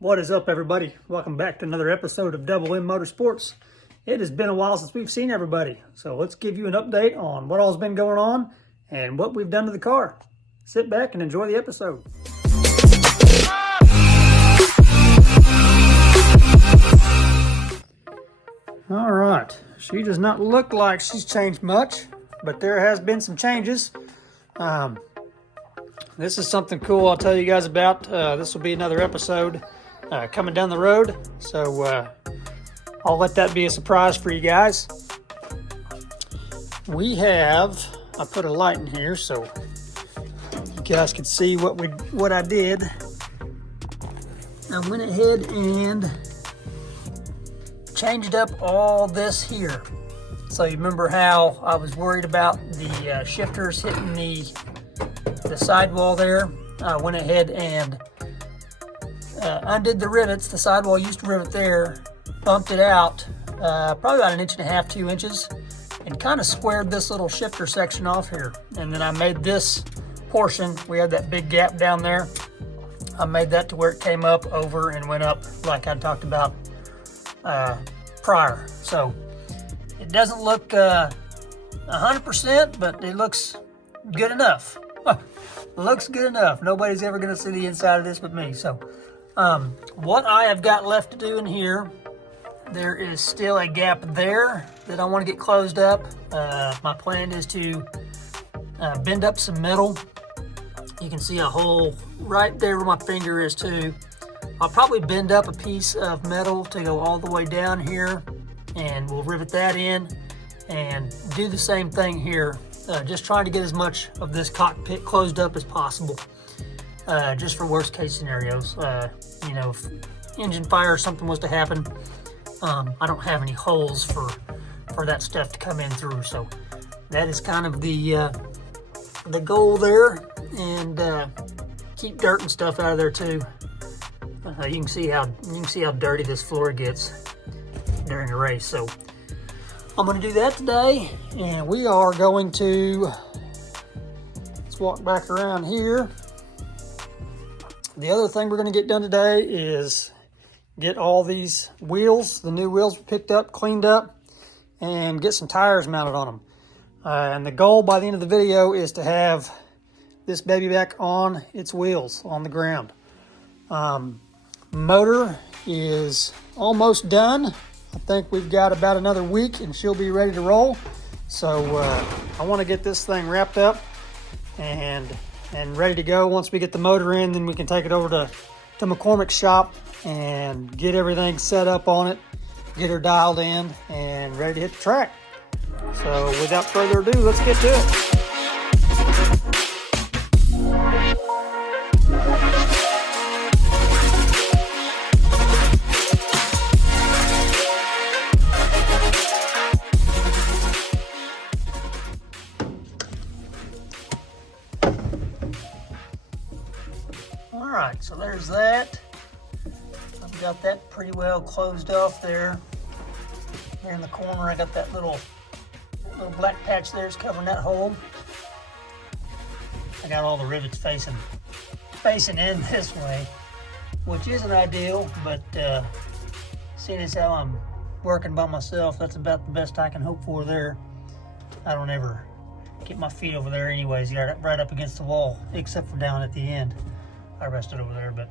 What is up, everybody? Welcome back to another episode of Double M Motorsports. It has been a while since we've seen everybody, so let's give you an update on what all's been going on and what we've done to the car. Sit back and enjoy the episode. All right, she does not look like she's changed much, but there has been some changes. This is something cool I'll tell you guys about. This will be another episode coming down the road, so I'll let that be a surprise for you guys. I put a light in here so you guys can see what I did. I went ahead and changed up all this here. So you remember how I was worried about the shifters hitting the sidewall there? I went ahead and undid the rivets. The sidewall used to rivet there, bumped it out probably about 1.5 to 2 inches, and kind of squared this little shifter section off here. And then I made this portion, we had that big gap down there, I made that to where it came up over and went up like I talked about prior. So it doesn't look 100%, but it looks good enough. Looks good enough. Nobody's ever going to see the inside of this but me. So what I have got left to do in here, there is still a gap there that I want to get closed up. My plan is to bend up some metal. You can see a hole right there where my finger is too. I'll probably bend up a piece of metal to go all the way down here, and we'll rivet that in and do the same thing here. Just trying to get as much of this cockpit closed up as possible, just for worst case scenarios. If engine fire or something was to happen, I don't have any holes for that stuff to come in through. So that is kind of the goal there, and keep dirt and stuff out of there too. You can see how dirty this floor gets during the race. So I'm going to do that today, and we are going to, let's walk back around here. The other thing we're going to get done today is get all these wheels, the new wheels picked up, cleaned up, and get some tires mounted on them. And the goal by the end of the video is to have this baby back on its wheels on the ground. Motor is almost done. I think we've got about another week and she'll be ready to roll. So I want to get this thing wrapped up and ready to go. Once we get the motor in, then we can take it over to McCormick's shop and get everything set up on it, get her dialed in and ready to hit the track. So without further ado, let's get to it. Alright, so there's that. I've got that pretty well closed off there. There in the corner, I got that little black patch there is covering that hole. I got all the rivets facing in this way, which isn't ideal, but seeing as how I'm working by myself, that's about the best I can hope for there. I don't ever get my feet over there anyways, right up against the wall, except for down at the end. I rested over there, but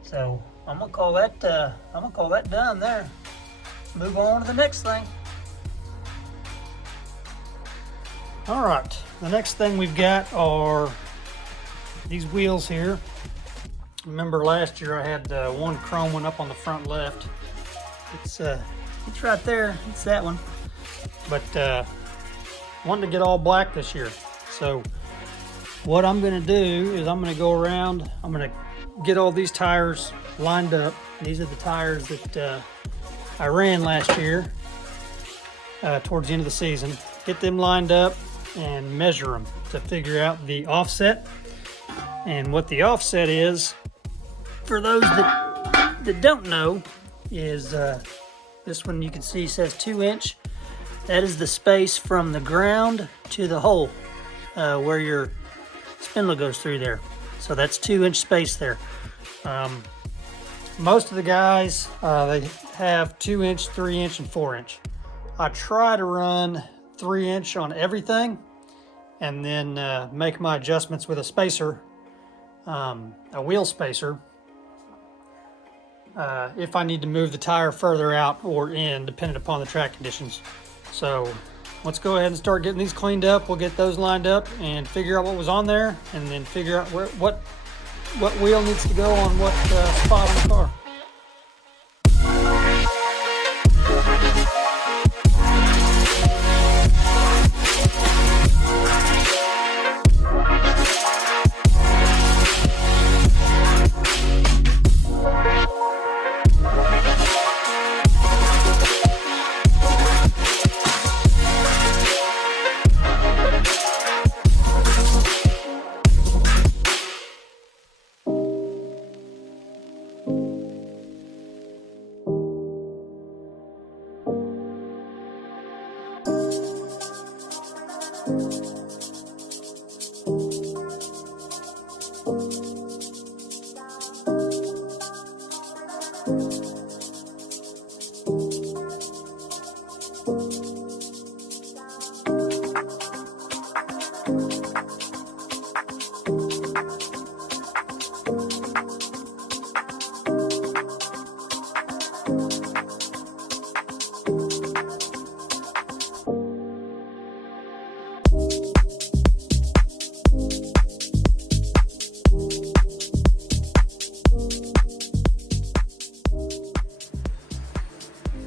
so I'm gonna call that done there. Move on to the next thing. All right, the next thing we've got are these wheels here. Remember last year I had one chrome one up on the front left. It's right there. It's that one. But wanted to get all black this year, so what I'm going to do is I'm going to go around, I'm going to get all these tires lined up. These are the tires that I ran last year towards the end of the season. Get them lined up and measure them to figure out the offset. And what the offset is, for those that don't know, is this one you can see says 2 inch. That is the space from the ground to the hole where your spindle goes through there. So that's 2 inch space there. Most of the guys, they have 2-inch, 3-inch, and 4-inch. I try to run 3-inch on everything and then make my adjustments with a spacer, a wheel spacer, if I need to move the tire further out or in, depending upon the track conditions. So let's go ahead and start getting these cleaned up. We'll get those lined up and figure out what was on there, and then figure out what wheel needs to go on what spot on the car.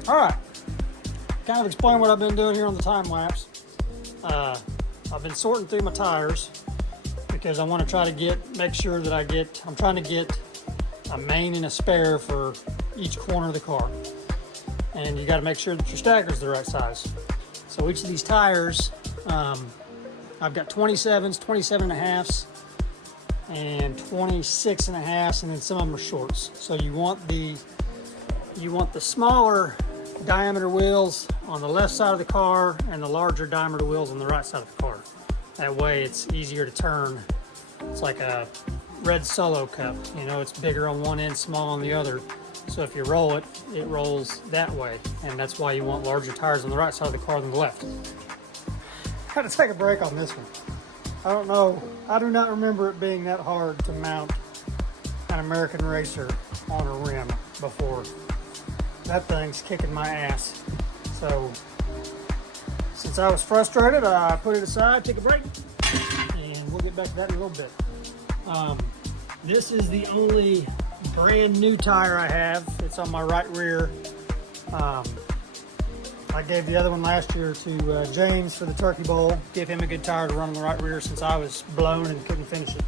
All right, kind of explain what I've been doing here on the time lapse. I've been sorting through my tires because I want to try to make sure that I'm trying to get a main and a spare for each corner of the car. And you got to make sure that your stacker's the right size. So each of these tires, I've got 27s, 27 and a halves, and 26 and a halves, and then some of them are shorts. So you want the smaller diameter wheels on the left side of the car and the larger diameter wheels on the right side of the car. That way it's easier to turn. It's like a red Solo cup, you know, it's bigger on one end, small on the other. So if you roll it, it rolls that way. And that's why you want larger tires on the right side of the car than the left. Had to take a break on this one. I don't know, I do not remember it being that hard to mount an American Racer on a rim before. That thing's kicking my ass. So since I was frustrated, I put it aside, take a break, and we'll get back to that in a little bit. This is the only brand new tire I have. It's on my right rear. I gave the other one last year to James for the Turkey Bowl. Give him a good tire to run on the right rear since I was blown and couldn't finish it.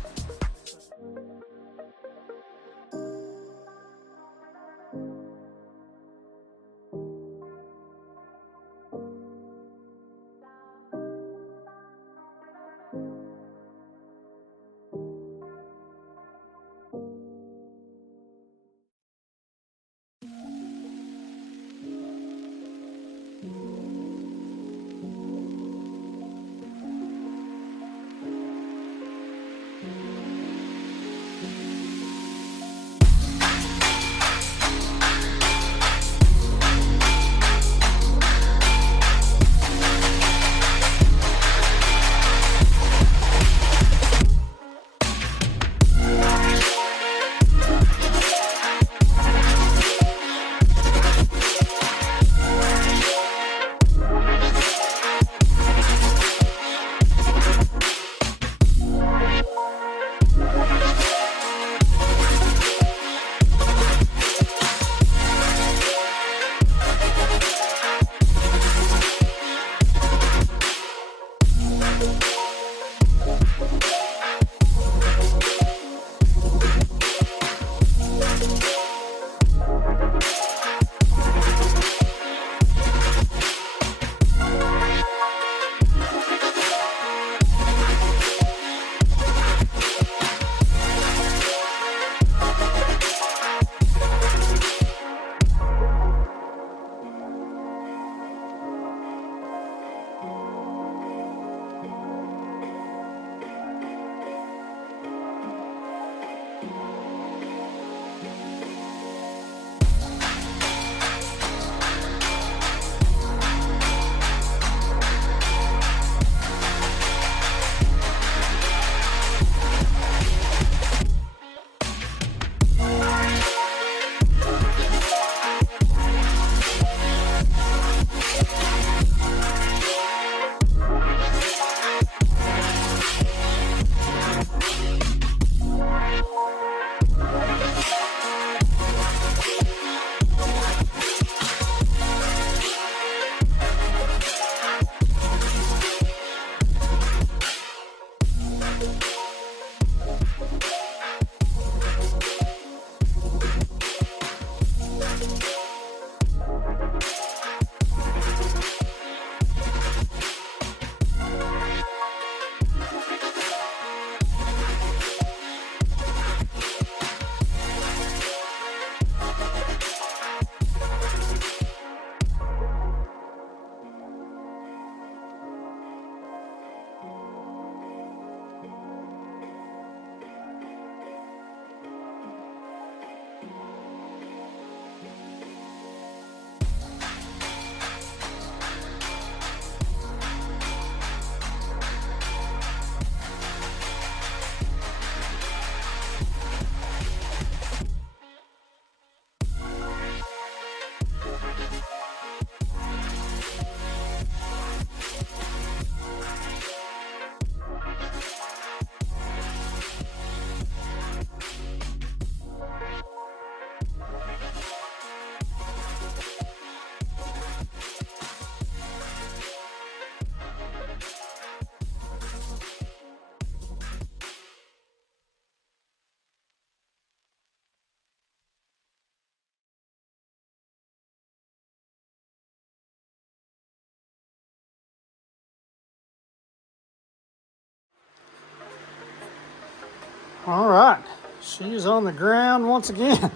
All right, she is on the ground once again.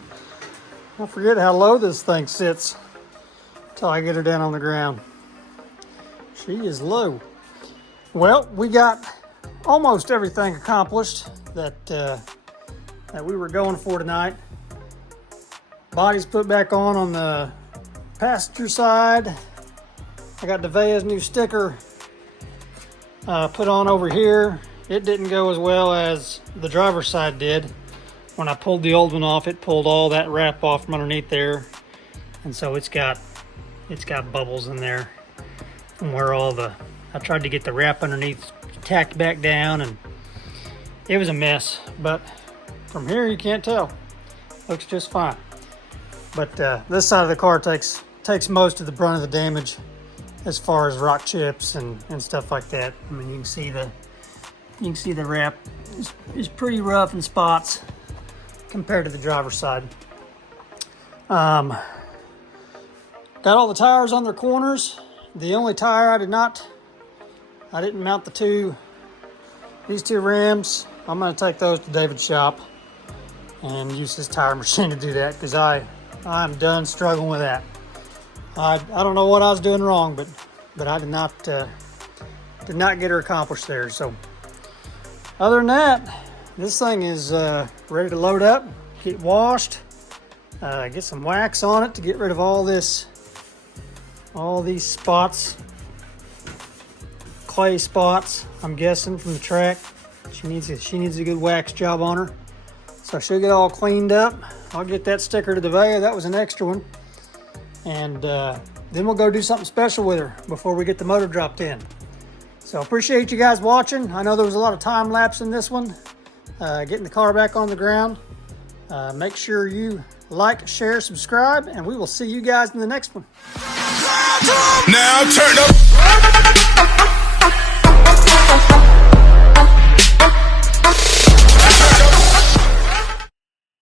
I forget how low this thing sits until I get her down on the ground. She is low. Well, we got almost everything accomplished that we were going for tonight. Body's put back on the passenger side. I got Nevaeh's new sticker put on over here. It didn't go as well as the driver's side did. When I pulled the old one off, it pulled all that wrap off from underneath there, and so it's got bubbles in there from where I tried to get the wrap underneath tacked back down, and it was a mess. But from here you can't tell. Looks just fine. But this side of the car takes most of the brunt of the damage as far as rock chips and stuff like that. I mean, you can see the wrap is pretty rough in spots compared to the driver's side. Got all the tires on their corners. The only tire I didn't mount these two rims. I'm going to take those to David's shop and use his tire machine to do that, because I'm done struggling with that. I don't know what I was doing wrong, but I did not get her accomplished there. So other than that, this thing is ready to load up, get washed, get some wax on it to get rid of all these spots, clay spots, I'm guessing, from the track. She needs a good wax job on her. So she'll get all cleaned up. I'll get that sticker to Nevaeh. That was an extra one. And then we'll go do something special with her before we get the motor dropped in. So appreciate you guys watching. I know there was a lot of time lapse in this one, getting the car back on the ground. Make sure you like, share, subscribe, and we will see you guys in the next one. Now turn up.